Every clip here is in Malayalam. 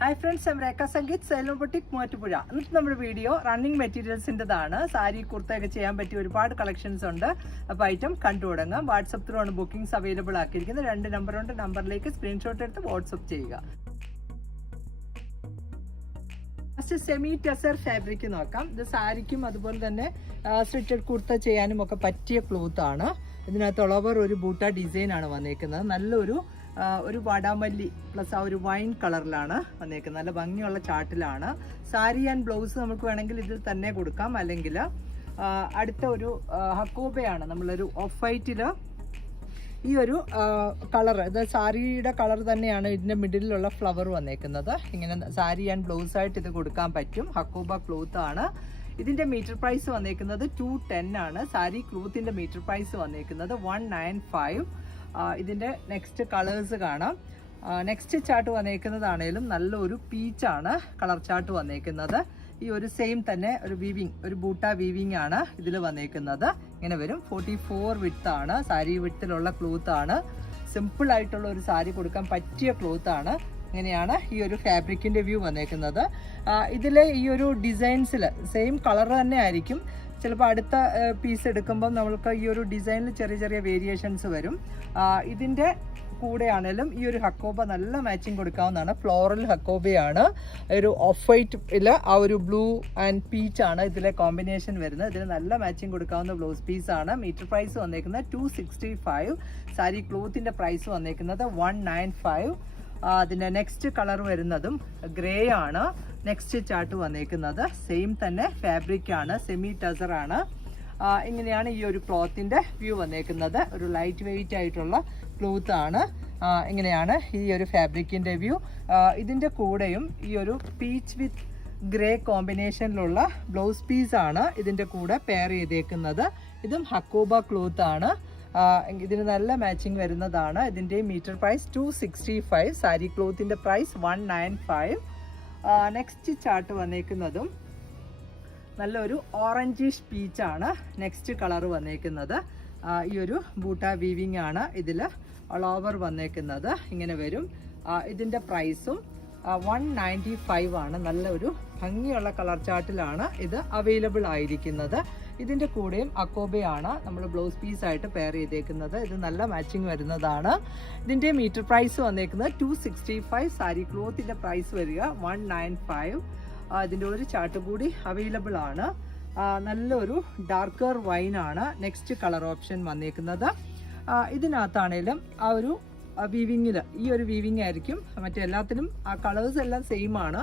Hi friends M Rekha Sangeeth sello boutique Muvattupuzha ഇന്നത്തെ നമ്മുടെ വീഡിയോ റണ്ണിങ് മെറ്റീരിയൽസിന്റെതാണ് സാരി കുർത്തയൊക്കെ ചെയ്യാൻ പറ്റിയ ഒരുപാട് കളക്ഷൻസ് ഉണ്ട്. അപ്പോൾ ഐറ്റം കണ്ടു തുടങ്ങാം. വാട്സപ്പ് ത്രൂ ആണ് ബുക്കിംഗ്സ് അവൈലബിൾ ആക്കിയിരിക്കുന്നത്. രണ്ട് നമ്പറുണ്ട് നമ്പറിലേക്ക് സ്ക്രീൻഷോട്ട് എടുത്ത് വാട്സപ്പ് ചെയ്യുക. ഫസ്റ്റ് സെമി ടെസർ ഫാബ്രിക് നോക്കാം. ഇത് സാരിക്കും അതുപോലെ തന്നെ സ്റ്റിറ്റഡ് കുർത്ത ചെയ്യാനും ഒക്കെ പറ്റിയ ക്ലോത്താണ് ഇതിനകത്ത് ഒളവർ ഒരു ബൂട്ട ഡിസൈനാണ് വന്നേക്കുന്നത്. നല്ലൊരു ഒരു വാടാമല്ലി പ്ലസ് ആ ഒരു വൈൻ കളറിലാണ് വന്നേക്കുന്നത്. നല്ല ഭംഗിയുള്ള ചാട്ടിലാണ്. സാരി ആൻഡ് ബ്ലൗസ് നമുക്ക് വേണമെങ്കിൽ ഇതിൽ തന്നെ കൊടുക്കാം. അല്ലെങ്കിൽ അടുത്ത ഒരു ഹക്കോബയാണ് നമ്മളൊരു ഓഫ് വൈറ്റിൽ ഈ ഒരു കളർ ഇത് സാരിയുടെ കളർ തന്നെയാണ് ഇതിന്റെ മിഡിലുള്ള ഫ്ലവർ വന്നേക്കുന്നത്. ഇങ്ങനെ സാരി ആൻഡ് ബ്ലൗസ് ആയിട്ട് ഇത് കൊടുക്കാൻ പറ്റും. ഹക്കോബ ക്ലോത്ത് ആണ്. ഇതിന്റെ മീറ്റർ പ്രൈസ് വന്നേക്കുന്നത് ടു ടെൻ ആണ്. സാരി ക്ലോത്തിന്റെ മീറ്റർ പ്രൈസ് വന്നേക്കുന്നത് വൺ നയൻ ഫൈവ് ഇതിന്റെ നെക്സ്റ്റ് കളേഴ്സ് കാണാം. നെക്സ്റ്റ് ചാർട്ട് വന്നേക്കുന്നതാണേലും നല്ലൊരു പീച്ചാണ് കളർ ചാർട്ട് വന്നേക്കുന്നത്. ഈ ഒരു സെയിം തന്നെ ഒരു വീവിങ് ഒരു ബൂട്ട വീവിങ് ആണ് ഇതിൽ വന്നേക്കുന്നത്. ഇങ്ങനെ വരും. ഫോർട്ടി ഫോർ വിത്ത് ആണ്. സാരി വിത്തിലുള്ള ക്ലോത്ത് ആണ്. സിമ്പിൾ ആയിട്ടുള്ള ഒരു സാരി കൊടുക്കാൻ പറ്റിയ ക്ലോത്ത് ആണ്. ഇങ്ങനെയാണ് ഈ ഒരു ഫാബ്രിക്കിന്റെ വ്യൂ വന്നേക്കുന്നത്. ഇതിലെ ഈ ഒരു ഡിസൈൻസിൽ സെയിം കളർ തന്നെ ആയിരിക്കും. ചിലപ്പോൾ അടുത്ത പീസ് എടുക്കുമ്പോൾ നമ്മൾക്ക് ഈ ഒരു ഡിസൈനിൽ ചെറിയ ചെറിയ വേരിയേഷൻസ് വരും. ഇതിന്റെ കൂടെയാണേലും ഈ ഒരു ഹക്കോബ നല്ല മാച്ചിങ് കൊടുക്കാവുന്നതാണ്. ഫ്ലോറൽ ഹക്കോബയാണ്. ഒരു ഓഫ് വൈറ്റ് ഇല്ല ആ ഒരു ബ്ലൂ ആൻഡ് പീച്ച് ആണ് ഇതിലെ കോമ്പിനേഷൻ വരുന്നത്. ഇതിന് നല്ല മാച്ചിങ് കൊടുക്കാവുന്ന ബ്ലൗസ് പീസ് ആണ്. മീറ്റർ പ്രൈസ് വന്നേക്കുന്നത് ടു സിക്സ്റ്റി ഫൈവ് സാരി ക്ലോത്തിന്റെ പ്രൈസ് വന്നേക്കുന്നത് വൺ നയൻ ഫൈവ് അതിന്റെ നെക്സ്റ്റ് കളർ വരുന്നതും ഗ്രേ ആണ്. നെക്സ്റ്റ് ചാർട്ട് വന്നേക്കുന്നത്. സെയിം തന്നെ ഫാബ്രിക് ആണ്. സെമി ടസർ ആണ്. ഇങ്ങനെയാണ് ഈ ഒരു ക്ലോത്തിന്റെ വ്യൂ വന്നേക്കുന്നത്. ഒരു ലൈറ്റ് വെയിറ്റ് ആയിട്ടുള്ള ക്ലോത്ത് ആണ്. ഇങ്ങനെയാണ് ഈ ഒരു ഫാബ്രിക്കിന്റെ വ്യൂ ഇതിന്റെ കൂടെയും ഈ ഒരു പീച്ച് വിത്ത് ഗ്രേ കോമ്പിനേഷനിലുള്ള ബ്ലൗസ് പീസാണ് ആണ് ഇതിന്റെ കൂടെ പെയർ ചെയ്തേക്കുന്നത്. ഇതും ഹക്കോബ ക്ലോത്ത് ആണ്. ഇതിന് നല്ല മാച്ചിങ് വരുന്നതാണ്. ഇതിന്റെ metre price two sixty five sari ക്ലോത്തിന്റെ price one nine five next chart വന്നേക്കുന്നതും നല്ലൊരു ഓറഞ്ചിഷ് പീച്ചാണ് നെക്സ്റ്റ് കളർ വന്നേക്കുന്നത്. ഈ ഒരു ബൂട്ട വീവിങ് ആണ് ഇതിൽ ഓൾ ഓവർ വന്നേക്കുന്നത്. ഇങ്ങനെ വരും. ഇതിന്റെ പ്രൈസും വൺ നയന്റി ഫൈവ് ആണ് നല്ലൊരു ഭംഗിയുള്ള കളർ ചാർട്ടിലാണ് ഇത് അവൈലബിൾ ആയിരിക്കുന്നത്. ഇതിന്റെ കൂടെയും അക്കോബയാണ് നമ്മൾ ബ്ലൗസ് പീസ് ആയിട്ട് പെയർ ചെയ്തേക്കുന്നത്. ഇത് നല്ല മാച്ചിങ് വരുന്നതാണ്. ഇതിന്റെ മീറ്റർ പ്രൈസ് വന്നേക്കുന്നത് ടു സിക്സ്റ്റി ഫൈവ് സാരി ക്ലോത്തിന്റെ പ്രൈസ് വരിക വൺ നയൻ ഫൈവ് ഇതിന്റെ ഒരു ചാർട്ട് കൂടി അവൈലബിൾ ആണ്. നല്ലൊരു ഡാർക്കർ വൈൻ ആണ് നെക്സ്റ്റ് കളർ ഓപ്ഷൻ വന്നേക്കുന്നത്. ഇതിനകത്താണേലും ആ ഒരു വീവിങ്ങിൽ ഈ ഒരു വീവിങ് ആയിരിക്കും. മറ്റെല്ലാത്തിനും ആ കളേഴ്സ് എല്ലാം സെയിം ആണ്.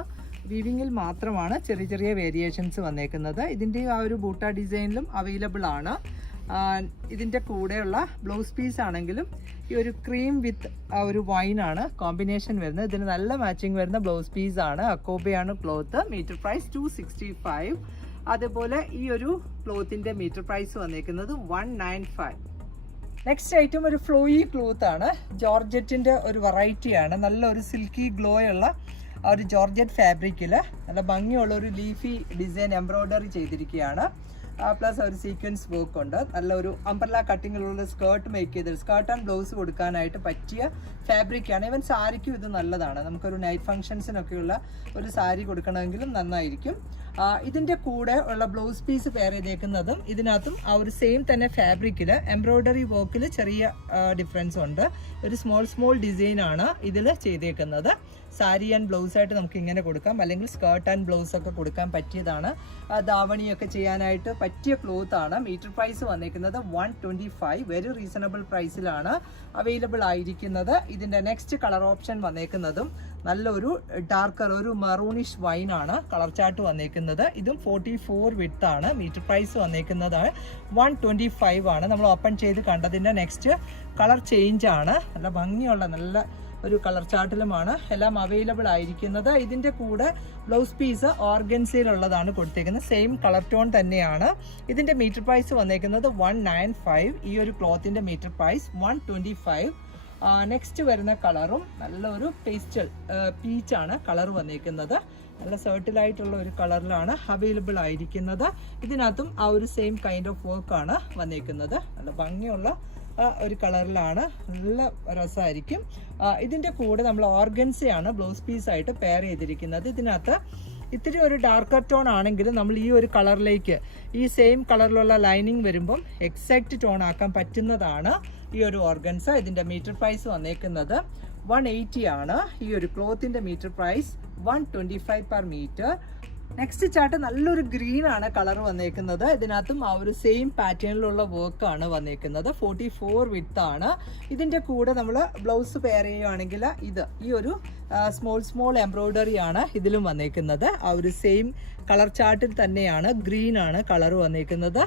വീവിങ്ങിൽ മാത്രമാണ് ചെറിയ ചെറിയ വേരിയേഷൻസ് വന്നേക്കുന്നത്. ഇതിന്റെ ആ ഒരു ബൂട്ട ഡിസൈനിലും അവൈലബിൾ ആണ്. ഇതിന്റെ കൂടെയുള്ള ബ്ലൗസ് പീസ് ആണെങ്കിലും ഈ ഒരു ക്രീം വിത്ത് ആ ഒരു വൈനാണ് കോമ്പിനേഷൻ വരുന്നത്. ഇതിന് നല്ല മാച്ചിങ് വരുന്ന ബ്ലൗസ് പീസ് ആണ്. അക്കോബയാണ് cloth metre price two sixty five അതുപോലെ ഈ ഒരു ക്ലോത്തിന്റെ മീറ്റർ പ്രൈസ് വന്നേക്കുന്നത് one nine five next item ഒരു ഫ്ലോയി ക്ലോത്ത് ആണ്. ജോർജറ്റിന്റെ ഒരു വെറൈറ്റിയാണ് നല്ല ഒരു സിൽക്കി ഗ്ലോ ഉള്ള ആ ഒരു ജോർജറ്റ് ഫാബ്രിക്കിൽ നല്ല ഭംഗിയുള്ള ഒരു ലീഫി ഡിസൈൻ എംബ്രോയ്ഡറി ചെയ്തിരിക്കുകയാണ്. പ്ലസ് ഒരു സീക്വൻസ് വർക്ക് ഉണ്ട്. നല്ല ഒരു അംബർല കട്ടിങ്ങിലുള്ള സ്കേർട്ട് മേക്ക് ചെയ്ത് സ്കേർട്ട് ആൻഡ് ബ്ലൗസ് കൊടുക്കാനായിട്ട് പറ്റിയ ഫാബ്രിക്കാണ് ഈവൻ സാരിക്കും ഇത് നല്ലതാണ്. നമുക്കൊരു നൈറ്റ് ഫംഗ്ഷൻസിനൊക്കെയുള്ള ഒരു സാരി കൊടുക്കണമെങ്കിലും നന്നായിരിക്കും. ഇതിന്റെ കൂടെ ഉള്ള ബ്ലൗസ് പീസ് പെയർ ചെയ്തേക്കുന്നതും ഇതിനകത്തും ആ ഒരു സെയിം തന്നെ ഫാബ്രിക്കിൽ എംബ്രോയ്ഡറി വർക്കിൽ ചെറിയ ഡിഫറൻസ് ഉണ്ട്. ഒരു സ്മോൾ സ്മോൾ ഡിസൈനാണ് ഇതിൽ ചെയ്തേക്കുന്നത്. സാരി ആൻഡ് ബ്ലൗസ് ആയിട്ട് നമുക്ക് ഇങ്ങനെ കൊടുക്കാം. അല്ലെങ്കിൽ സ്കേർട്ട് ആൻഡ് ബ്ലൗസ് ഒക്കെ കൊടുക്കാൻ പറ്റിയതാണ്. ധാവണിയൊക്കെ ചെയ്യാനായിട്ട് പറ്റിയ ക്ലോത്ത് ആണ്. മീറ്റർ പ്രൈസ് വന്നിരിക്കുന്നത് one twenty five very reasonable പ്രൈസിലാണ് available ആയിരിക്കുന്നത്. ഇതിന്റെ നെക്സ്റ്റ് കളർ ഓപ്ഷൻ വന്നേക്കുന്നതും നല്ലൊരു ഡാർക്കർ ഒരു മറൂണിഷ് വൈൻ ആണ് കളർ ചാർട്ട് വന്നേക്കുന്നത്. ഇതും ഫോർട്ടി ഫോർ വിത്ത് ആണ്. മീറ്റർ പ്രൈസ് വന്നേക്കുന്നത് വൺ ട്വന്റി ഫൈവ് ആണ്. നമ്മൾ ഓപ്പൺ ചെയ്ത് കണ്ടതിന്റെ നെക്സ്റ്റ് കളർ ചേഞ്ച് ആണ്. നല്ല ഭംഗിയുള്ള നല്ല ഒരു കളർ ചാർട്ടിലുമാണ്. എല്ലാം അവൈലബിൾ ആയിരിക്കുന്നത്. ഇതിന്റെ കൂടെ ബ്ലൗസ് പീസ് ഓർഗൻസിയിലുള്ളതാണ് കൊടുത്തേക്കുന്നത്. സെയിം കളർ ടോൺ തന്നെയാണ്. ഇതിന്റെ മീറ്റർ പ്രൈസ് വന്നേക്കുന്നത് വൺ നയൻ ഫൈവ് ഈ ഒരു ക്ലോത്തിന്റെ metre price one twenty five next വരുന്ന കളറും നല്ലൊരു പേസ്റ്റൽ പീച്ചാണ് കളർ വന്നേക്കുന്നത്. നല്ല സെർട്ടിലായിട്ടുള്ള ഒരു കളറിലാണ് അവൈലബിൾ ആയിരിക്കുന്നത്. ഇതിനകത്തും ആ ഒരു സെയിം കൈൻഡ് ഓഫ് വർക്കാണ് വന്നേക്കുന്നത്. നല്ല ഭംഗിയുള്ള ഒരു കളറിലാണ്. നല്ല രസമായിരിക്കും. ഇതിന്റെ കൂടെ നമ്മൾ ഓർഗൻസയാണ് ബ്ലൗസ് പീസായിട്ട് പെയർ ചെയ്തിരിക്കുന്നത്. ഇതിനകത്ത് ഇത്തിരി ഒരു ഡാർക്കർ ടോൺ ആണെങ്കിലും നമ്മൾ ഈ ഒരു കളറിലേക്ക് ഈ സെയിം കളറിലുള്ള ലൈനിങ് വരുമ്പം എക്സാക്റ്റ് ടോൺ ആക്കാൻ പറ്റുന്നതാണ് ഈ ഒരു ഓർഗൻസ ഇതിന്റെ മീറ്റർ പ്രൈസ് വന്നേക്കുന്നത് വൺ എയ്റ്റി ആണ്. ഈ ഒരു ക്ലോത്തിന്റെ metre price one twenty five per metre next chart നല്ലൊരു ഗ്രീൻ ആണ് കളർ വന്നേക്കുന്നത്. ഇതിനകത്തും ആ ഒരു സെയിം പാറ്റേണിലുള്ള വർക്കാണ് വന്നേക്കുന്നത്. ഫോർട്ടി ഫോർ വിത്ത് ആണ്. ഇതിന്റെ കൂടെ നമ്മൾ ബ്ലൗസ് പെയർ ചെയ്യുകയാണെങ്കിൽ ഇത് ഈ ഒരു സ്മോൾ സ്മോൾ എംബ്രോയ്ഡറി ആണ് ഇതിലും വന്നേക്കുന്നത്. ആ ഒരു സെയിം കളർ ചാർട്ടിൽ തന്നെയാണ് ഗ്രീൻ ആണ് കളർ വന്നേക്കുന്നത്.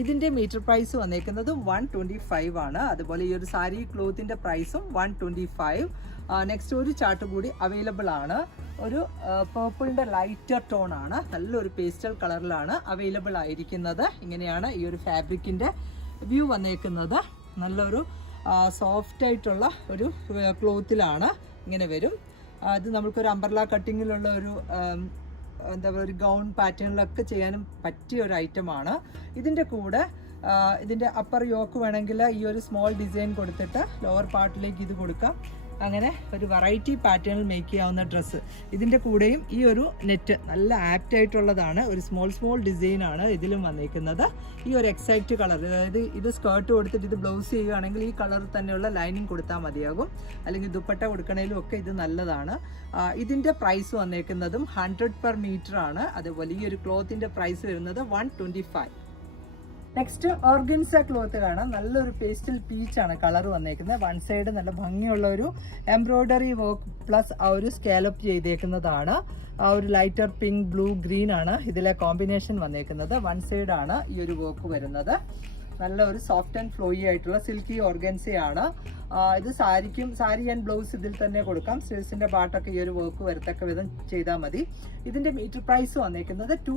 ഇതിന്റെ മീറ്റർ പ്രൈസ് വന്നേക്കുന്നത് വൺ ട്വന്റി ഫൈവ് ആണ്. അതുപോലെ ഈ ഒരു സാരി ക്ലോത്തിന്റെ പ്രൈസും വൺ ട്വന്റി ഫൈവ് നെക്സ്റ്റ് ഒരു ചാർട്ട് കൂടി അവൈലബിൾ ആണ്. ഒരു പേർപ്പിളിന്റെ ലൈറ്റർ ടോൺ ആണ്. നല്ലൊരു പേസ്റ്റൽ കളറിലാണ് അവൈലബിൾ ആയിരിക്കുന്നത്. ഇങ്ങനെയാണ് ഈ ഒരു ഫാബ്രിക്കിന്റെ വ്യൂ വന്നേക്കുന്നത്. നല്ലൊരു സോഫ്റ്റ് ആയിട്ടുള്ള ഒരു ക്ലോത്തിലാണ് ഇങ്ങനെ വരും. അത് നമുക്കൊരു അംബർല കട്ടിങ്ങിലുള്ള ഒരു എന്താ പറയുക ഒരു ഗൗൺ പാറ്റേണിലൊക്കെ ചെയ്യാനും പറ്റിയ ഒരു ഐറ്റമാണ് ഇതിന്റെ കൂടെ ഇതിന്റെ അപ്പർ യോക്ക് വേണമെങ്കിൽ ഈ ഒരു സ്മോൾ ഡിസൈൻ കൊടുത്തിട്ട് ലോവർ പാർട്ടിലേക്ക് ഇത് കൊടുക്കാം. അങ്ങനെ ഒരു വെറൈറ്റി പാറ്റേണിൽ മേക്ക് ചെയ്യാവുന്ന ഡ്രസ്സ് ഇതിന്റെ കൂടെയും ഈ ഒരു നെറ്റ് നല്ല ആപ്റ്റ് ആയിട്ടുള്ളതാണ്. ഒരു സ്മോൾ സ്മോൾ ഡിസൈൻ ആണ് ഇതിലും വന്നിരിക്കുന്നത് ഈ ഒരു എക്സൈറ്റ് കളർ അതായത് ഇത് സ്കേർട്ട് കൊടുത്തിട്ട് ഇത് ബ്ലൗസ് ചെയ്യുകയാണെങ്കിൽ ഈ കളർ തന്നെയുള്ള ലൈനിങ് കൊടുത്താൽ മതിയാകും. അല്ലെങ്കിൽ ദുപ്പട്ട കൊടുക്കണേലും ഒക്കെ ഇത് നല്ലതാണ്. ഇതിന്റെ പ്രൈസ് വന്നേക്കുന്നതും ഹൺഡ്രഡ് പെർ മീറ്റർ ആണ്. അതുപോലെ ഈ ഒരു ക്ലോത്തിന്റെ പ്രൈസ് വരുന്നത് one twenty five next organza cloth കാണാം. നല്ലൊരു പേസ്റ്റൽ ആണ് കളർ വന്നേക്കുന്നത്. വൺ സൈഡ് നല്ല ഭംഗിയുള്ള ഒരു എംബ്രോയ്ഡറി വർക്ക് പ്ലസ് ആ ഒരു സ്കാലപ്പ് ചെയ്തേക്കുന്നതാണ്. ആ ഒരു ലൈറ്റർ പിങ്ക് ബ്ലൂ ഗ്രീൻ ആണ് ഇതിലെ കോമ്പിനേഷൻ വന്നേക്കുന്നത്. വൺ സൈഡ് ആണ് ഈ ഒരു വർക്ക് വരുന്നത്. നല്ല ഒരു സോഫ്റ്റ് ആൻഡ് ഫ്ലോയി ആയിട്ടുള്ള സിൽക്കി ഓർഗൻസയാണ് ഇത് സാരിക്കും സാരി ആൻഡ് ബ്ലൗസ് ഇതിൽ തന്നെ കൊടുക്കാം. സ്റ്റിൽസിന്റെ പാട്ടൊക്കെ ഈ ഒരു വർക്ക് വരത്തക്ക വിധം ചെയ്താൽ മതി. ഇതിന്റെ മീറ്റർ പ്രൈസ് വന്നേക്കുന്നത് ടു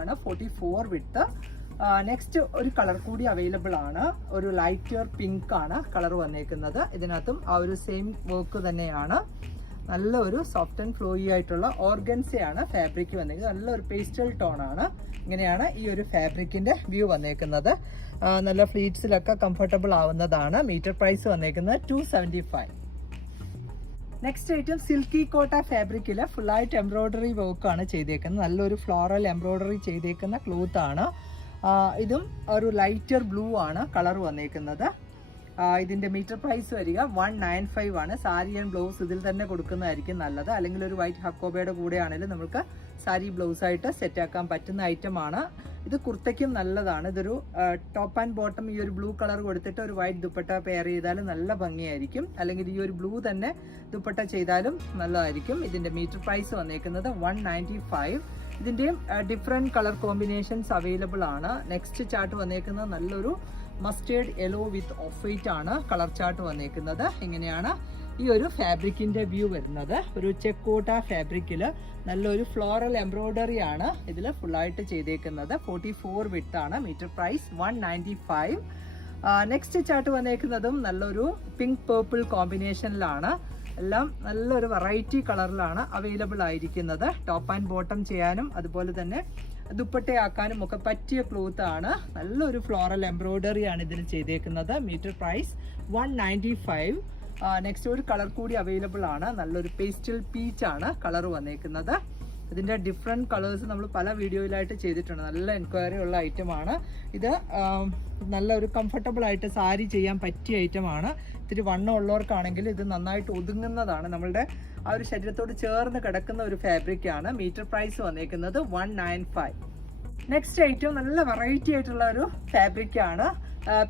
ആണ്. ഫോർട്ടി ഫോർ നെക്സ്റ്റ് ഒരു കളർ കൂടി അവൈലബിൾ ആണ്. ഒരു ലൈറ്റർ പിങ്ക് ആണ് കളർ വന്നേക്കുന്നത്. ഇതിനകത്തും ആ ഒരു സെയിം വർക്ക് തന്നെയാണ്. നല്ല ഒരു സോഫ്റ്റ് ആൻഡ് ഫ്ലോയി ആയിട്ടുള്ള ഓർഗൻസയാണ് ഫാബ്രിക് വന്നേക്കുന്നത്. നല്ലൊരു പേസ്റ്റൽ ടോൺ ആണ്. ഇങ്ങനെയാണ് ഈ ഒരു ഫാബ്രിക്കിന്റെ വ്യൂ വന്നേക്കുന്നത്. നല്ല ഫ്ലീറ്റ്സിലൊക്കെ കംഫർട്ടബിൾ ആവുന്നതാണ്. മീറ്റർ പ്രൈസ് വന്നേക്കുന്നത് two seventy five next item silky Kota ഫാബ്രിക്കിൽ ഫുള്ളായിട്ട് എംബ്രോയ്ഡറി വർക്കാണ് ചെയ്തേക്കുന്നത്. നല്ലൊരു ഫ്ലോറൽ എംബ്രോയ്ഡറി ചെയ്തേക്കുന്ന ക്ലോത്ത് ആണ്. ഇതും ഒരു ലൈറ്റർ ബ്ലൂ ആണ് കളർ വന്നേക്കുന്നത്. ഇതിന്റെ മീറ്റർ പ്രൈസ് വരിക വൺ നയൻ ഫൈവ് ആണ്. സാരി ആൻഡ് ബ്ലൗസ് ഇതിൽ തന്നെ കൊടുക്കുന്നതായിരിക്കും നല്ലത്. അല്ലെങ്കിൽ ഒരു വൈറ്റ് ഹക്കോബയുടെ കൂടെ ആണെങ്കിലും നമുക്ക് സാരി ബ്ലൗസ് ആയിട്ട് സെറ്റ് ആക്കാൻ പറ്റുന്ന ഐറ്റം ആണ്. ഇത് കുർത്തയ്ക്കും നല്ലതാണ്. ഇതൊരു ടോപ്പ് ആൻഡ് ബോട്ടം ഈ ഒരു ബ്ലൂ കളർ കൊടുത്തിട്ട് ഒരു വൈറ്റ് ദുപ്പട്ട പെയർ ചെയ്താലും നല്ല ഭംഗിയായിരിക്കും. അല്ലെങ്കിൽ ഈ ഒരു ബ്ലൂ തന്നെ ദുപ്പട്ട ചെയ്താലും നല്ലതായിരിക്കും. ഇതിന്റെ മീറ്റർ പ്രൈസ് വന്നേക്കുന്നത് വൺ ഇതിന്റെയും ഡിഫറെന്റ് കളർ കോമ്പിനേഷൻസ് അവൈലബിൾ ആണ്. നെക്സ്റ്റ് ചാർട്ട് വന്നേക്കുന്നത് നല്ലൊരു mustard yellow with off white ആണ് കളർ ചാർട്ട് വന്നേക്കുന്നത്. ഇങ്ങനെയാണ് ഈ ഒരു ഫാബ്രിക്കിന്റെ വ്യൂ വരുന്നത്. ഒരു ചെക്കോട്ട ഫാബ്രിക്കിൽ നല്ലൊരു ഫ്ലോറൽ എംബ്രോയ്ഡറി ആണ് ഇതിൽ ഫുള്ളായിട്ട് ചെയ്തേക്കുന്നത്. ഫോർട്ടി ഫോർ ആണ് metre price one ninety five next chart വന്നേക്കുന്നതും നല്ലൊരു പിങ്ക് പേർപ്പിൾ കോമ്പിനേഷനിലാണ് എല്ലാം നല്ലൊരു വെറൈറ്റി കളറിലാണ് അവൈലബിൾ ആയിരിക്കുന്നത്. ടോപ്പ് ആൻഡ് ബോട്ടം ചെയ്യാനും അതുപോലെ തന്നെ ദുപ്പട്ടയാക്കാനും ഒക്കെ പറ്റിയ ക്ലോത്ത് ആണ്. നല്ലൊരു ഫ്ലോറൽ എംബ്രോയ്ഡറി ആണ് ഇതിൽ ചെയ്തേക്കുന്നത്. Metre price one ninety five next ഒരു കളർ കൂടി അവൈലബിൾ ആണ്. നല്ലൊരു പേസ്റ്റൽ പീച്ച് ആണ് കളർ വന്നേക്കുന്നത്. ഇതിന്റെ ഡിഫറെന്റ് കളേഴ്സ് നമ്മൾ പല വീഡിയോയിലായിട്ട് ചെയ്തിട്ടുണ്ട്. നല്ല എൻക്വയറി ഉള്ള ഐറ്റമാണ് ഇത് നല്ല ഒരു കംഫർട്ടബിൾ ആയിട്ട് സാരി ചെയ്യാൻ പറ്റിയ ഐറ്റമാണ് ഇത്തിരി വണ്ണം ഉള്ളവർക്കാണെങ്കിൽ ഇത് നന്നായിട്ട് ഒതുങ്ങുന്നതാണ്. നമ്മളുടെ ആ ഒരു ശരീരത്തോട് ചേർന്ന് കിടക്കുന്ന ഒരു ഫാബ്രിക് ആണ്. മീറ്റർ പ്രൈസ് വന്നേക്കുന്നത് one nine five next item നല്ല വെറൈറ്റി ആയിട്ടുള്ള ഒരു ഫാബ്രിക് ആണ്.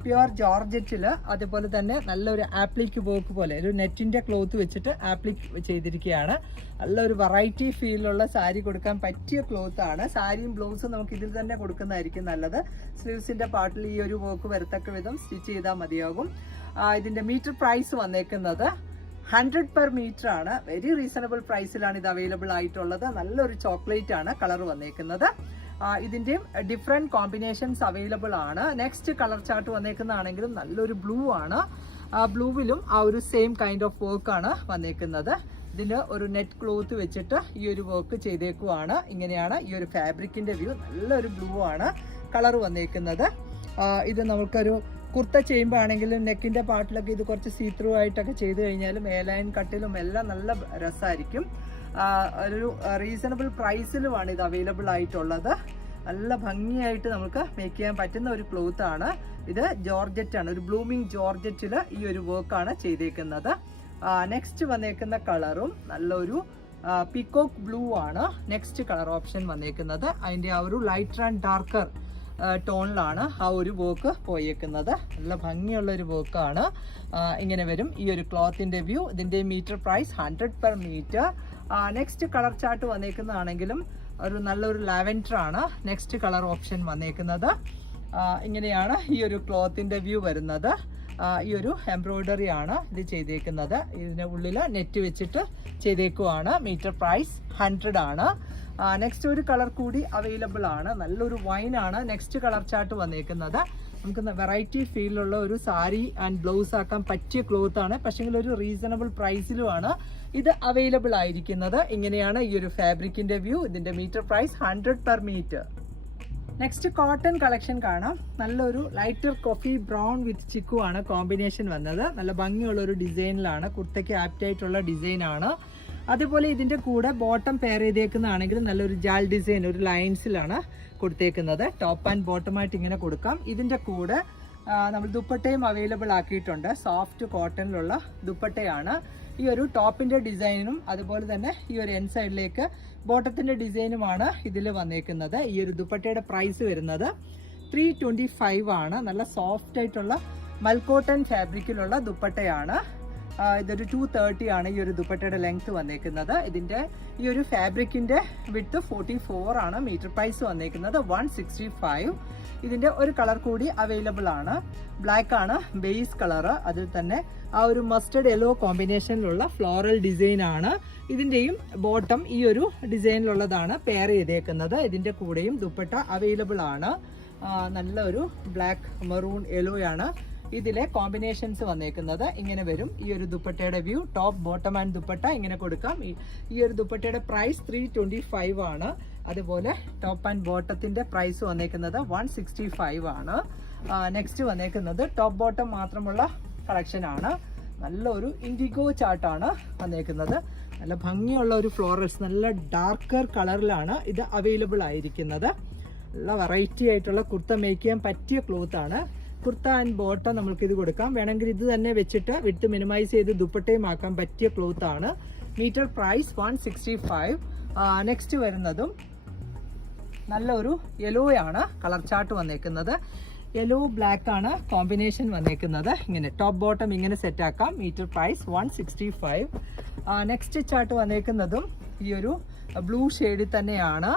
പ്യുവർ ജോർജറ്റിൽ അതുപോലെ തന്നെ നല്ലൊരു ആപ്ലിക് വർക്ക് പോലെ ഒരു നെറ്റിന്റെ ക്ലോത്ത് വെച്ചിട്ട് ആപ്ലിക് ചെയ്തിരിക്കുകയാണ്. നല്ലൊരു വെറൈറ്റി ഫീലുള്ള സാരി കൊടുക്കാൻ പറ്റിയ ക്ലോത്ത് ആണ്. സാരിയും ബ്ലൗസും നമുക്ക് ഇതിൽ തന്നെ കൊടുക്കുന്നതായിരിക്കും നല്ലത്. സ്ലീവ്സിന്റെ പാർട്ടിൽ ഈ ഒരു വർക്ക് വരത്തക്ക വിധം സ്റ്റിച്ച് ചെയ്താൽ മതിയാകും. ഇതിന്റെ മീറ്റർ പ്രൈസ് വന്നേക്കുന്നത് ഹൺഡ്രഡ് പെർ മീറ്റർ ആണ്. വെരി റീസണബിൾ പ്രൈസിലാണ് ഇത് അവൈലബിൾ ആയിട്ടുള്ളത്. നല്ലൊരു ചോക്ലേറ്റ് ആണ് കളർ വന്നേക്കുന്നത്. ആ, ഇതിന്റെയും ഡിഫറെന്റ് കോമ്പിനേഷൻസ് അവൈലബിൾ ആണ്. നെക്സ്റ്റ് കളർ ചാർട്ട് വന്നേക്കുന്നതാണെങ്കിലും നല്ലൊരു ബ്ലൂ ആണ്. ബ്ലൂവിലും ആ ഒരു സെയിം കൈൻഡ് ഓഫ് വർക്ക് ആണ് വന്നേക്കുന്നത്. ഇതിന് ഒരു നെറ്റ് ക്ലോത്ത് വെച്ചിട്ട് ഈ ഒരു വർക്ക് ചെയ്തേക്കുവാണ്. ഇങ്ങനെയാണ് ഈ ഒരു ഫാബ്രിക്കിന്റെ വ്യൂ നല്ലൊരു ബ്ലൂ ആണ് കളർ വന്നേക്കുന്നത്. ഇത് നമുക്കൊരു കുർത്ത ചെയ്യുമ്പോൾ ആണെങ്കിലും നെക്കിന്റെ പാർട്ടിലൊക്കെ ഇത് കുറച്ച് സീത്രൂ ആയിട്ടൊക്കെ ചെയ്ത് കഴിഞ്ഞാലും എയർലൈൻ കട്ടിലും എല്ലാം നല്ല രസമായിരിക്കും ഒരു റീസണബിൾ പ്രൈസിലുമാണ് ഇത് അവൈലബിൾ ആയിട്ടുള്ളത്. നല്ല ഭംഗിയായിട്ട് നമുക്ക് മേക്ക് ചെയ്യാൻ പറ്റുന്ന ഒരു ക്ലോത്ത് ആണ്. ഇത് ജോർജറ്റ് ആണ് ഒരു ബ്ലൂമിങ് ജോർജറ്റിൽ ഈ ഒരു വർക്കാണ് ചെയ്തേക്കുന്നത്. നെക്സ്റ്റ് വന്നേക്കുന്ന കളറും നല്ലൊരു പിക്കോക്ക് ബ്ലൂ ആണ്. നെക്സ്റ്റ് കളർ ഓപ്ഷൻ വന്നേക്കുന്നത്. അതിന്റെ ആ ഒരു ലൈറ്റർ ആൻഡ് ഡാർക്കർ ടോണിലാണ് ആ ഒരു വർക്ക് പോയേക്കുന്നത്. നല്ല ഭംഗിയുള്ള ഒരു വർക്കാണ് ഇങ്ങനെ വരും. ഈ ഒരു ക്ലോത്തിന്റെ വ്യൂ ഇതിന്റെ metre price hundred per metre next colour chart വന്നേക്കുന്നതാണെങ്കിലും ഒരു നല്ലൊരു ലാവൻഡർ ആണ്. നെക്സ്റ്റ് കളർ ഓപ്ഷൻ വന്നേക്കുന്നത്. ഇങ്ങനെയാണ് ഈ ഒരു ക്ലോത്തിന്റെ വ്യൂ വരുന്നത്. ഈ ഒരു എംബ്രോയിഡറി ആണ് ഇത് ചെയ്തേക്കുന്നത്. ഇതിന് ഉള്ളിൽ നെറ്റ് വെച്ചിട്ട് ചെയ്തേക്കുവാണ്. മീറ്റർ പ്രൈസ് ഹൺഡ്രഡ് ആണ്. നെക്സ്റ്റ് ഒരു കളർ കൂടി അവൈലബിൾ ആണ്. നല്ലൊരു വൈൻ ആണ്. നെക്സ്റ്റ് കളർ ചാർട്ട് വന്നേക്കുന്നത്. നമുക്ക് വെറൈറ്റി ഫീലുള്ള ഒരു സാരി ആൻഡ് ബ്ലൗസ് ആക്കാൻ പറ്റിയ ക്ലോത്ത് ആണ്. പക്ഷേങ്കിൽ ഒരു റീസണബിൾ പ്രൈസിലുമാണ് ഇത് അവൈലബിൾ ആയിരിക്കുന്നത്. ഇങ്ങനെയാണ് ഈ ഒരു ഫാബ്രിക്കിന്റെ വ്യൂ ഇതിന്റെ metre price hundred per metre next cotton collection കാണാം. നല്ലൊരു lighter coffee brown with chikoo ആണ് കോമ്പിനേഷൻ വന്നത്. നല്ല ഭംഗിയുള്ള ഒരു ഡിസൈനിലാണ് കുർത്തയ്ക്ക് ആപ്റ്റായിട്ടുള്ള ഡിസൈനാണ് അതുപോലെ ഇതിന്റെ കൂടെ ബോട്ടം പെയർ ചെയ്തേക്കുന്നതാണെങ്കിൽ നല്ലൊരു ജാൽ ഡിസൈൻ ഒരു ലൈൻസിലാണ് കൊടുത്തേക്കുന്നത്. ടോപ്പ് ആൻഡ് ബോട്ടമായിട്ട് ഇങ്ങനെ കൊടുക്കാം. ഇതിന്റെ കൂടെ നമ്മൾ ദുപ്പട്ടയും അവൈലബിൾ ആക്കിയിട്ടുണ്ട്. സോഫ്റ്റ് കോട്ടണിലുള്ള ദുപ്പട്ടയാണ്. ഈ ഒരു ടോപ്പിന്റെ ഡിസൈനും അതുപോലെ തന്നെ ഈ ഒരു എൻ സൈഡിലേക്ക് ബോട്ടത്തിന്റെ ഡിസൈനുമാണ് ഇതിൽ വന്നേക്കുന്നത്. ഈ ഒരു ദുപ്പട്ടയുടെ പ്രൈസ് വരുന്നത് ത്രീ ട്വന്റി ഫൈവ് ആണ്. നല്ല സോഫ്റ്റ് ആയിട്ടുള്ള മൽക്കോട്ടൺ ഫാബ്രിക്കിലുള്ള ദുപ്പട്ടയാണ്. ഇതൊരു ടു തേർട്ടി ആണ് ഈ ഒരു ദുപ്പട്ടയുടെ ലെങ്ത് വന്നേക്കുന്നത്. ഇതിന്റെ ഈ ഒരു ഫാബ്രിക്കിന്റെ വിത്ത് ഫോർട്ടി ഫോർ ആണ്. മീറ്റർ പ്രൈസ് വന്നേക്കുന്നത് വൺ സിക്സ്റ്റി ഫൈവ് ഇതിന്റെ ഒരു കളർ കൂടി അവൈലബിൾ ആണ്. ബ്ലാക്ക് ആണ് ബേസ് കളറ് അതിൽ തന്നെ ആ ഒരു മസ്റ്റർഡ് യെല്ലോ കോമ്പിനേഷനിലുള്ള ഫ്ലോറൽ ഡിസൈൻ ആണ്. ഇതിന്റെയും ബോട്ടം ഈ ഒരു ഡിസൈനിലുള്ളതാണ് പെയർ ചെയ്തേക്കുന്നത്. ഇതിന്റെ കൂടെയും ദുപ്പട്ട അവൈലബിൾ ആണ്. നല്ല ഒരു ബ്ലാക്ക് മെറൂൺ യെല്ലോ ആണ്. ഇതിലെ കോമ്പിനേഷൻസ് വന്നേക്കുന്നത്. ഇങ്ങനെ വരും. ഈ ഒരു ദുപ്പട്ടയുടെ view top bottom and dupatta ഇങ്ങനെ കൊടുക്കാം. ഈ ഒരു ദുപ്പട്ടയുടെ പ്രൈസ് ത്രീ ട്വന്റി ഫൈവ് ആണ്. അതുപോലെ ടോപ്പ് ആൻഡ് ബോട്ടത്തിന്റെ പ്രൈസ് വന്നേക്കുന്നത് വൺ സിക്സ്റ്റി ഫൈവ് ആണ് നെക്സ്റ്റ് വന്നേക്കുന്നത് ടോപ്പ് ബോട്ടം മാത്രമുള്ള കളക്ഷൻ ആണ്. നല്ലൊരു ഇൻഡിഗോ ചാർട്ടാണ് വന്നേക്കുന്നത്. നല്ല ഭംഗിയുള്ള ഒരു ഫ്ലോറൽസ് നല്ല ഡാർക്കർ കളറിലാണ് ഇത് അവൈലബിൾ ആയിരിക്കുന്നത്. നല്ല വെറൈറ്റി ആയിട്ടുള്ള കുർത്ത മേക്ക് ചെയ്യാൻ പറ്റിയ ക്ലോത്ത് ആണ്. കുർത്ത ആൻഡ് ബോട്ടം നമുക്ക് ഇത് കൊടുക്കാം. വേണമെങ്കിൽ ഇത് തന്നെ വെച്ചിട്ട് വിട്ട് മിനിമൈസ് ചെയ്ത് ദുപ്പട്ടയും ആക്കാൻ പറ്റിയ ക്ലോത്ത് ആണ്. Metre price one sixty five next വരുന്നതും നല്ലൊരു യെലോ ആണ്. കളർ ചാർട്ട് വന്നേക്കുന്നത്. യെല്ലോ ബ്ലാക്ക് ആണ് കോമ്പിനേഷൻ വന്നേക്കുന്നത്. ഇങ്ങനെ ടോപ്പ് ബോട്ടം ഇങ്ങനെ സെറ്റ് ആക്കാം. Metre price one sixty five next chart വന്നേക്കുന്നതും ഈ ഒരു ബ്ലൂ ഷെയ്ഡിൽ തന്നെയാണ്.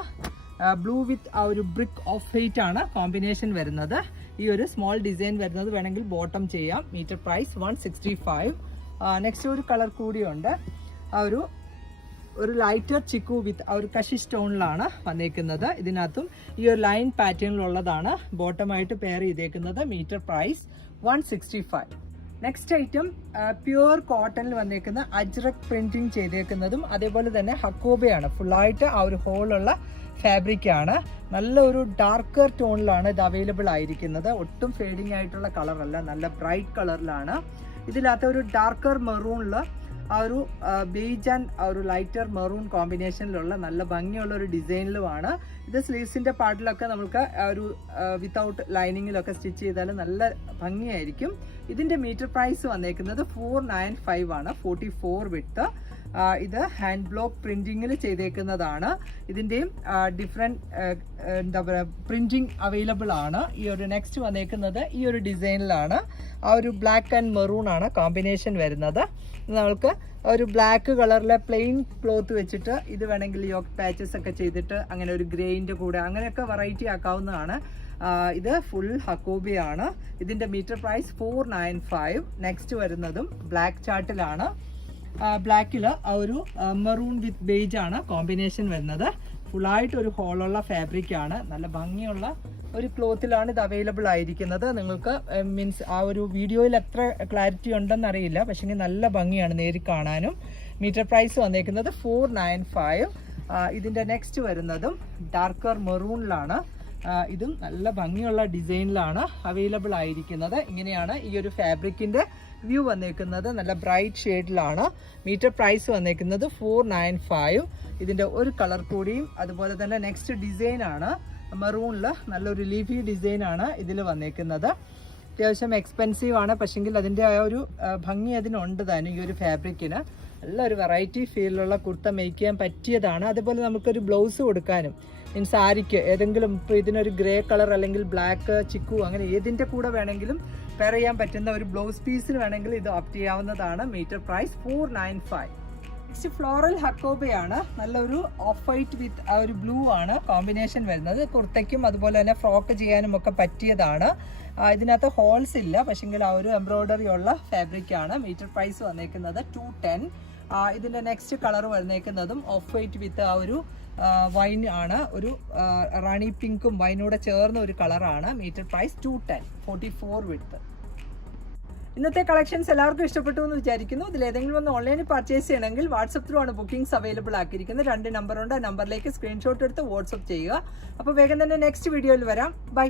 ബ്ലൂ വിത്ത് ആ ഒരു ബ്രിക്ക് ഓഫ് വൈറ്റ് ആണ് കോമ്പിനേഷൻ വരുന്നത്. ഈ ഒരു സ്മോൾ ഡിസൈൻ വരുന്നത് വേണമെങ്കിൽ ബോട്ടം ചെയ്യാം. Metre price one sixty five next ഒരു കളർ കൂടിയുണ്ട്. ആ ഒരു ഒരു ലൈറ്റർ ചിക്കു വിത്ത് ഒരു കഷി സ്റ്റോണിലാണ് വന്നേക്കുന്നത്. ഇതിനകത്തും ഈ ഒരു ലൈൻ പാറ്റേണിലുള്ളതാണ് ബോട്ടമായിട്ട് പെയർ ചെയ്തേക്കുന്നത്. Metre price one sixty five next item pure കോട്ടണിൽ വന്നേക്കുന്ന അജ്രക് പ്രിന്റിങ് ചെയ്തേക്കുന്നതും അതേപോലെ തന്നെ ഹക്കോബയാണ് ഫുള്ളായിട്ട് ആ ഒരു ഹോളുള്ള ഫാബ്രിക് ആണ് നല്ല ഒരു ഡാർക്കർ ടോണിലാണ് ഇത് അവൈലബിൾ ആയിരിക്കുന്നത്. ഒട്ടും ഫേഡിങ് ആയിട്ടുള്ള കളറല്ല നല്ല ബ്രൈറ്റ് കളറിലാണ്. ഇതിനകത്ത് ഒരു ഡാർക്കർ മെറൂണിൽ ആ ഒരു ബീജ് ആൻഡ് ആ ഒരു ലൈറ്റർ മെറൂൺ കോമ്പിനേഷനിലുള്ള നല്ല ഭംഗിയുള്ള ഒരു ഡിസൈനിലുമാണ് ഇത് സ്ലീവ്സിന്റെ പാർട്ടിലൊക്കെ നമുക്ക് ഒരു വിത്തൗട്ട് ലൈനിങ്ങിലൊക്കെ സ്റ്റിച്ച് ചെയ്താൽ നല്ല ഭംഗിയായിരിക്കും. ഇതിന്റെ മീറ്റർ പ്രൈസ് വന്നേക്കുന്നത് ഫോർ ആണ്. ഫോർട്ടി ഫോർ ഇത് ഹാൻഡ് ബ്ലോക്ക് പ്രിന്റിങ്ങിൽ ചെയ്തേക്കുന്നതാണ്. ഇതിന്റെയും ഡിഫറെന്റ് എന്താ പറയുക പ്രിന്റിങ് അവൈലബിൾ ആണ്. ഈ ഒരു നെക്സ്റ്റ് വന്നേക്കുന്നത് ഈ ഒരു ഡിസൈനിലാണ്. ആ ഒരു ബ്ലാക്ക് ആൻഡ് മെറൂൺ ആണ് കോമ്പിനേഷൻ വരുന്നത്. നമുക്ക് ഒരു ബ്ലാക്ക് കളറിലെ പ്ലെയിൻ ക്ലോത്ത് വെച്ചിട്ട് ഇത് വേണമെങ്കിൽ യോക്ക് പാച്ചസ് ഒക്കെ ചെയ്തിട്ട് അങ്ങനെ ഒരു ഗ്രേയിന്റെ കൂടെ അങ്ങനെയൊക്കെ വെറൈറ്റി ആക്കാവുന്നതാണ്. ഇത് ഫുൾ ഹക്കോബിയാണ് ഇതിന്റെ metre price four nine five next വരുന്നതും ബ്ലാക്ക് ചാർട്ടിലാണ് ബ്ലാക്കിൽ ഒരു മെറൂൺ വിത്ത് ബേജ് ആണ് കോമ്പിനേഷൻ വരുന്നത്. ഫുള്ളായിട്ട് ഒരു ഹോളുള്ള ഫാബ്രിക് ആണ്. നല്ല ഭംഗിയുള്ള ഒരു ക്ലോത്തിലാണ് ഇത് അവൈലബിൾ ആയിരിക്കുന്നത്. നിങ്ങൾക്ക് മീൻസ് ആ ഒരു വീഡിയോയിൽ എത്ര ക്ലാരിറ്റി ഉണ്ടെന്ന് അറിയില്ല. പക്ഷേ നല്ല ഭംഗിയാണ് നേരി കാണാനും. മീറ്റർ പ്രൈസ് വന്നേക്കുന്നത് ഫോർ നയൻ ഫൈവ് ഇതിന്റെ നെക്സ്റ്റ് വരുന്നതും ഡാർക്കർ മെറൂണിലാണ് ഇതും നല്ല ഭംഗിയുള്ള ഡിസൈനിലാണ് അവൈലബിൾ ആയിരിക്കുന്നത്. ഇങ്ങനെയാണ് ഈ ഒരു ഫാബ്രിക്കിന്റെ വ്യൂ വന്നേക്കുന്നത്. നല്ല ബ്രൈറ്റ് ഷെയ്ഡിലാണ് മീറ്റർ പ്രൈസ് വന്നേക്കുന്നത് ഫോർ നയൻ ഫൈവ് ഇതിന്റെ ഒരു കളർ കൂടിയും അതുപോലെ തന്നെ നെക്സ്റ്റ് ഡിസൈൻ ആണ്. മെറൂണിൽ നല്ലൊരു ലീഫി ഡിസൈനാണ് ഇതിൽ വന്നേക്കുന്നത്. അത്യാവശ്യം എക്സ്പെൻസീവ് ആണ്. പക്ഷെങ്കിൽ അതിന്റെ ആ ഒരു ഭംഗി അതിനുണ്ട് തന്നെ ഈ ഒരു ഫാബ്രിക്കിന് നല്ല ഒരു വെറൈറ്റി ഫീലിലുള്ള കുർത്ത മേക്ക് ചെയ്യാൻ പറ്റിയതാണ്. അതുപോലെ നമുക്കൊരു ബ്ലൗസ് കൊടുക്കാനും. മീൻസ് സാരിക്ക് ഏതെങ്കിലും ഇപ്പോൾ ഇതിനൊരു ഗ്രേ കളർ അല്ലെങ്കിൽ ബ്ലാക്ക് ചിക്കു അങ്ങനെ ഏതിന്റെ കൂടെ വേണമെങ്കിലും പെയർ ചെയ്യാൻ പറ്റുന്ന ഒരു ബ്ലൗസ് പീസിന് വേണമെങ്കിൽ ഇത് ഓപ്റ്റ് ചെയ്യാവുന്നതാണ്. Metre price four nine five next floral ഹക്കോബയാണ് നല്ലൊരു ഓഫ് വൈറ്റ് വിത്ത് ആ ഒരു ബ്ലൂ ആണ് കോമ്പിനേഷൻ വരുന്നത്. കുർത്തയ്ക്കും അതുപോലെ തന്നെ ഫ്രോക്ക് ചെയ്യാനും ഒക്കെ പറ്റിയതാണ്. ഇതിനകത്ത് ഹോൾസ് ഇല്ല. പക്ഷേങ്കിൽ ആ ഒരു എംബ്രോയ്ഡറി ഉള്ള ഫാബ്രിക്കാണ് മീറ്റർ പ്രൈസ് വന്നേക്കുന്നത് ടു ടെൻ ഇതിന്റെ നെക്സ്റ്റ് കളർ വന്നേക്കുന്നതും ഓഫ് വൈറ്റ് വിത്ത് ആ ഒരു വൈൻ ആണ്. ഒരു റാണി പിങ്കും വൈനോടെ ചേർന്ന ഒരു കളറാണ് metre price two ten forty four width ഇന്നത്തെ കളക്ഷൻസ് എല്ലാവർക്കും ഇഷ്ടപ്പെട്ടു എന്ന് വിചാരിക്കുന്നു. ഇതിൽ ഏതെങ്കിലും ഒന്ന് ഓൺലൈനിൽ പർച്ചേസ് ചെയ്യണമെങ്കിൽ വാട്സപ്പ് ത്രൂ ആണ് ബുക്കിംഗ്സ് അവൈലബിൾ ആക്കിയിരിക്കുന്നത്. രണ്ട് നമ്പറുണ്ട് ആ നമ്പറിലേക്ക് സ്ക്രീൻഷോട്ട് എടുത്ത് വാട്സപ്പ് ചെയ്യുക. അപ്പോൾ വേഗം തന്നെ നെക്സ്റ്റ് വീഡിയോയിൽ വരാം. ബൈ